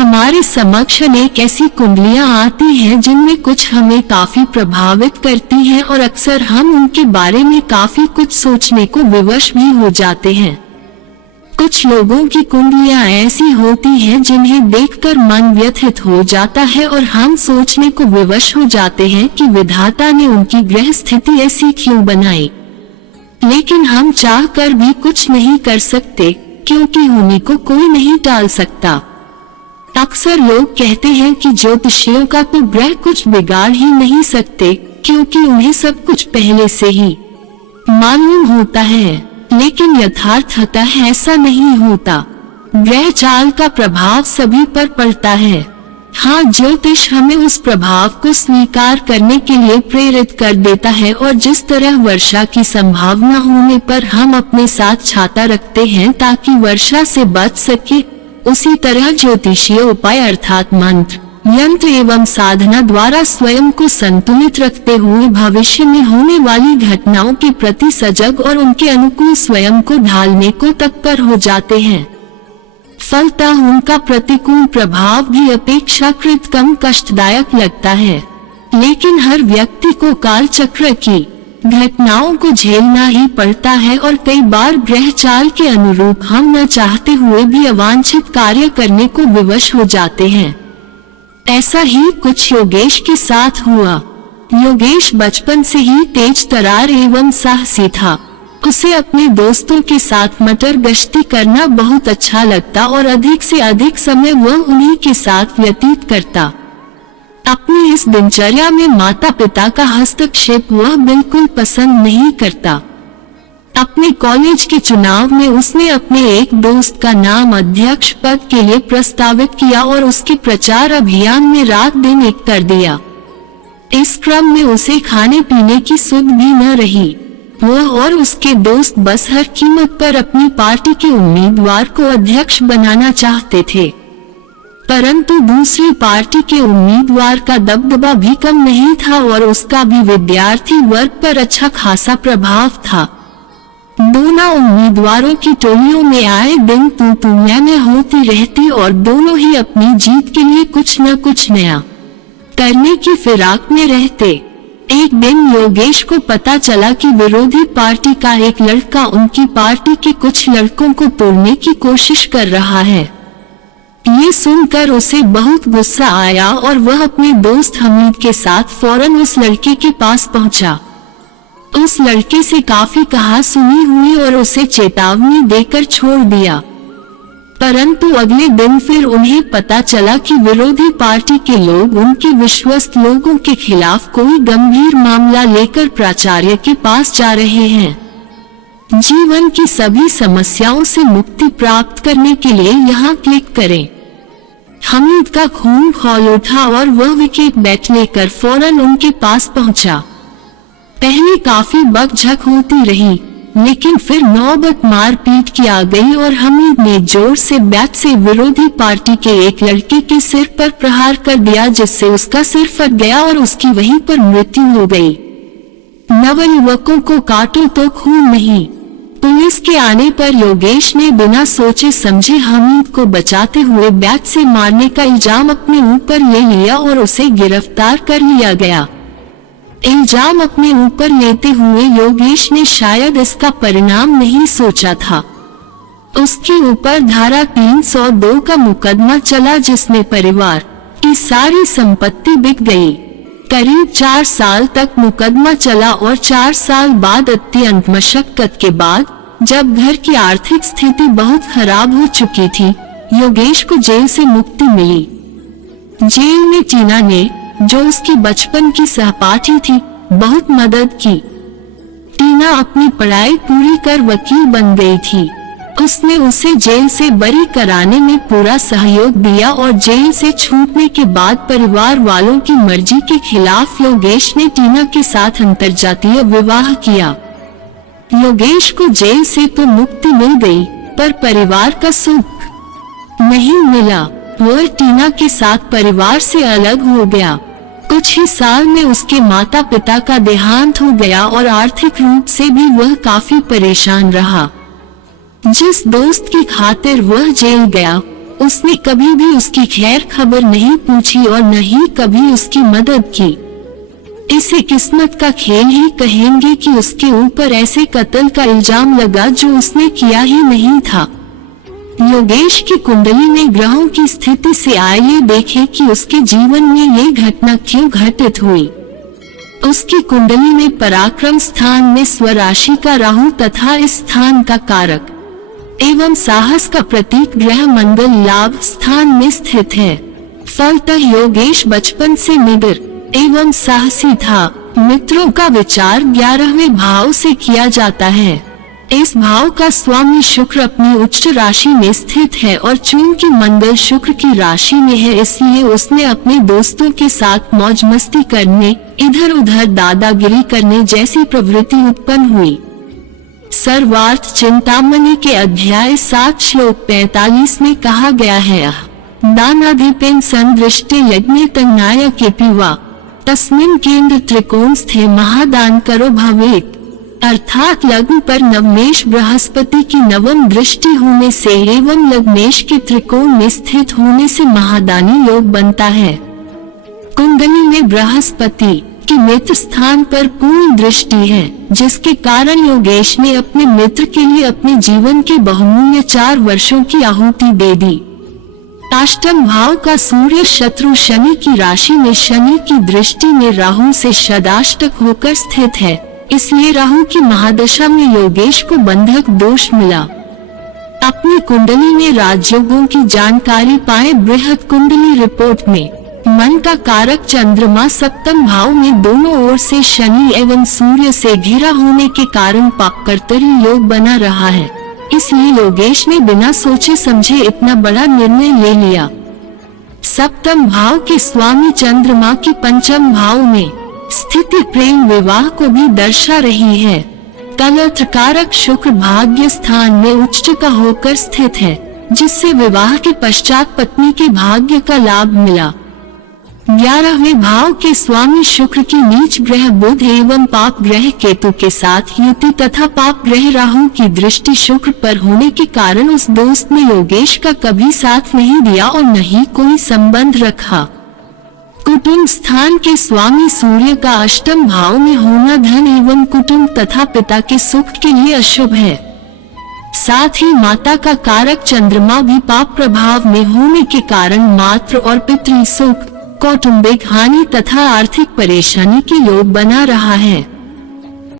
हमारे समक्ष अनेक ऐसी कुंडलियां आती हैं जिनमें कुछ हमें काफी प्रभावित करती हैं और अक्सर हम उनके बारे में काफी कुछ सोचने को विवश भी हो जाते हैं। कुछ लोगों की कुंडलियां ऐसी होती हैं जिन्हें देखकर मन व्यथित हो जाता है और हम सोचने को विवश हो जाते हैं कि विधाता ने उनकी ग्रह स्थिति ऐसी क्यों बनाई। लेकिन हम चाहकर भी कुछ नहीं कर सकते, क्योंकि उन्हीं को कोई नहीं टाल सकता। अक्सर लोग कहते हैं कि ज्योतिषियों का तो ग्रह कुछ बिगाड़ ही नहीं सकते, क्योंकि उन्हें सब कुछ पहले से ही मालूम होता है। लेकिन यथार्थतः ऐसा नहीं होता। ग्रह चाल का प्रभाव सभी पर पड़ता है। हाँ, ज्योतिष हमें उस प्रभाव को स्वीकार करने के लिए प्रेरित कर देता है, और जिस तरह वर्षा की संभावना होने पर हम अपने साथ छाता रखते हैं ताकि वर्षा से बच सके, उसी तरह ज्योतिषीय उपाय अर्थात मंत्र, यंत्र एवं साधना द्वारा स्वयं को संतुलित रखते हुए भविष्य में होने वाली घटनाओं के प्रति सजग और उनके अनुकूल स्वयं को ढालने को तत्पर हो जाते हैं। फलतः उनका प्रतिकूल प्रभाव भी अपेक्षाकृत कम कष्टदायक लगता है। लेकिन हर व्यक्ति को काल चक्र की घटनाओं को झेलना ही पड़ता है, और कई बार ग्रह चाल के अनुरूप हम न चाहते हुए भी अवांछित कार्य करने को विवश हो जाते हैं। ऐसा ही कुछ योगेश के साथ हुआ। योगेश बचपन से ही तेज तर्रार एवं साहसी था। उसे अपने दोस्तों के साथ मटर गश्ती करना बहुत अच्छा लगता और अधिक से अधिक समय वह उन्हीं के साथ व्यतीत करता। अपनी इस दिनचर्या में माता पिता का हस्तक्षेप वह बिल्कुल पसंद नहीं करता। अपने कॉलेज के चुनाव में उसने अपने एक दोस्त का नाम अध्यक्ष पद के लिए प्रस्तावित किया और उसके प्रचार अभियान में रात दिन एक कर दिया। इस क्रम में उसे खाने पीने की सुध भी न रही। वह और उसके दोस्त बस हर कीमत पर अपनी पार्टी के उम्मीदवार को अध्यक्ष बनाना चाहते थे, परंतु दूसरी पार्टी के उम्मीदवार का दबदबा भी कम नहीं था और उसका भी विद्यार्थी वर्ग पर अच्छा खासा प्रभाव था। दोनों उम्मीदवारों की टोलियों में आए दिन तू-तू-मैं-मैं होती रहती और दोनों ही अपनी जीत के लिए कुछ न कुछ नया करने की फिराक में रहते। एक दिन योगेश को पता चला कि विरोधी पार्टी का एक लड़का उनकी पार्टी के कुछ लड़कों को तोड़ने की कोशिश कर रहा है। ये सुनकर उसे बहुत गुस्सा आया और वह अपने दोस्त हमीद के साथ फौरन उस लड़के के पास पहुंचा। उस लड़के से काफी कहा सुनी हुई और उसे चेतावनी देकर छोड़ दिया, परंतु अगले दिन फिर उन्हें पता चला कि विरोधी पार्टी के लोग उनके विश्वस्त लोगों के खिलाफ कोई गंभीर मामला लेकर प्राचार्य के पास जा रहे हैं। जीवन की सभी समस्याओं से मुक्ति प्राप्त करने के लिए यहाँ क्लिक करें। हमीद का खून खौल उठा और वह विकेट बैट लेकर फौरन उनके पास पहुंचा। पहले काफी बकझक होती रही, लेकिन फिर नौबत मारपीट की आ गई और हमीद ने जोर से बैट से विरोधी पार्टी के एक लड़के के सिर पर प्रहार कर दिया, जिससे उसका सिर फट गया और उसकी वहीं पर मृत्यु हो गई। नवयुवकों को काटो तो खून नहीं। पुलिस के आने पर योगेश ने बिना सोचे समझे हमीद को बचाते हुए बैट से मारने का इल्जाम अपने ऊपर ले लिया और उसे गिरफ्तार कर लिया गया। इल्जाम अपने ऊपर लेते हुए योगेश ने शायद इसका परिणाम नहीं सोचा था। उसके ऊपर धारा 302 का मुकदमा चला, जिसमें परिवार की सारी संपत्ति बिक गई। करीब 4 साल तक मुकदमा चला और 4 साल बाद अत्यंत मशक्कत के बाद, जब घर की आर्थिक स्थिति बहुत खराब हो चुकी थी, योगेश को जेल से मुक्ति मिली। जेल में टीना ने, जो उसकी बचपन की सहपाठी थी, बहुत मदद की। टीना अपनी पढ़ाई पूरी कर वकील बन गई थी। उसने उसे जेल से बरी कराने में पूरा सहयोग दिया और जेल से छूटने के बाद परिवार वालों की मर्जी के खिलाफ योगेश ने टीना के साथ अंतरजातीय विवाह किया। योगेश को जेल से तो मुक्ति मिल गई, पर परिवार का सुख नहीं मिला। वह टीना के साथ परिवार से अलग हो गया। कुछ ही साल में उसके माता पिता का देहांत हो गया और आर्थिक रूप से भी वह काफी परेशान रहा। जिस दोस्त की खातिर वह जेल गया, उसने कभी भी उसकी खैर खबर नहीं पूछी और न ही कभी उसकी मदद की। इसे किस्मत का खेल ही कहेंगे कि उसके ऊपर ऐसे कत्ल का इल्जाम लगा जो उसने किया ही नहीं था। योगेश की कुंडली में ग्रहों की स्थिति से आइए देखें कि उसके जीवन में ये घटना क्यों घटित हुई। उसकी कुंडली में पराक्रम स्थान में स्वराशि का राहु तथा इस स्थान का कारक एवं साहस का प्रतीक ग्रह मंगल लाभ स्थान में स्थित है। फलतः योगेश बचपन से निडर एवं साहसी था। मित्रों का विचार 11वें भाव से किया जाता है। इस भाव का स्वामी शुक्र अपनी उच्च राशि में स्थित है और चूंकि मंगल शुक्र की राशि में है इसलिए उसने अपने दोस्तों के साथ मौज मस्ती करने, इधर उधर दादागिरी करने जैसी प्रवृत्ति उत्पन्न हुई। सर्वार्थ चिंतामणि के अध्याय 7 श्लोक 45 में कहा गया है, नानाधिपेन संदृष्टे यज्ञे तन्नाय के पिवा तस्मिन केंद्र त्रिकोण स्थे महादान करो भवेत। अर्थात लग्न पर नवमेश बृहस्पति की नवम दृष्टि होने से एवं लग्नेश के त्रिकोण में स्थित होने से महादानी योग बनता है। कुंडली में बृहस्पति की मित्र स्थान पर पूर्ण दृष्टि है, जिसके कारण योगेश ने अपने मित्र के लिए अपने जीवन के बहुमूल्य 4 वर्षों की आहुति दे दी। अष्टम भाव का सूर्य शत्रु शनि की राशि में शनि की दृष्टि में राहु से शदाष्टक होकर स्थित है, इसलिए राहु की महादशा में योगेश को बंधक दोष मिला। अपनी कुंडली में राजयोगों की जानकारी पाए। बृहद कुंडली रिपोर्ट में मन का कारक चंद्रमा सप्तम भाव में दोनों ओर से शनि एवं सूर्य से घिरा होने के कारण पापकर्तरी योग बना रहा है, इसलिए योगेश ने बिना सोचे समझे इतना बड़ा निर्णय ले लिया। सप्तम भाव के स्वामी चंद्रमा की पंचम भाव में स्थिति प्रेम विवाह को भी दर्शा रही है। कलत्र कारक शुक्र भाग्य स्थान में उच्च का होकर स्थित है, जिससे विवाह के पश्चात पत्नी के भाग्य का लाभ मिला। 11वें भाव के स्वामी शुक्र की नीच ग्रह बुध एवं पाप ग्रह केतु के साथ युति तथा पाप ग्रह राहु की दृष्टि शुक्र पर होने के कारण उस दोस्त ने योगेश का कभी साथ नहीं दिया और न ही कोई संबंध रखा। कुटुंब स्थान के स्वामी सूर्य का अष्टम भाव में होना धन एवं कुटुंब तथा पिता के सुख के लिए अशुभ है। साथ ही माता का कारक चंद्रमा भी पाप प्रभाव में होने के कारण मातृ और पितृ सुख, कौटुंबिक हानि तथा आर्थिक परेशानी के योग बना रहा है।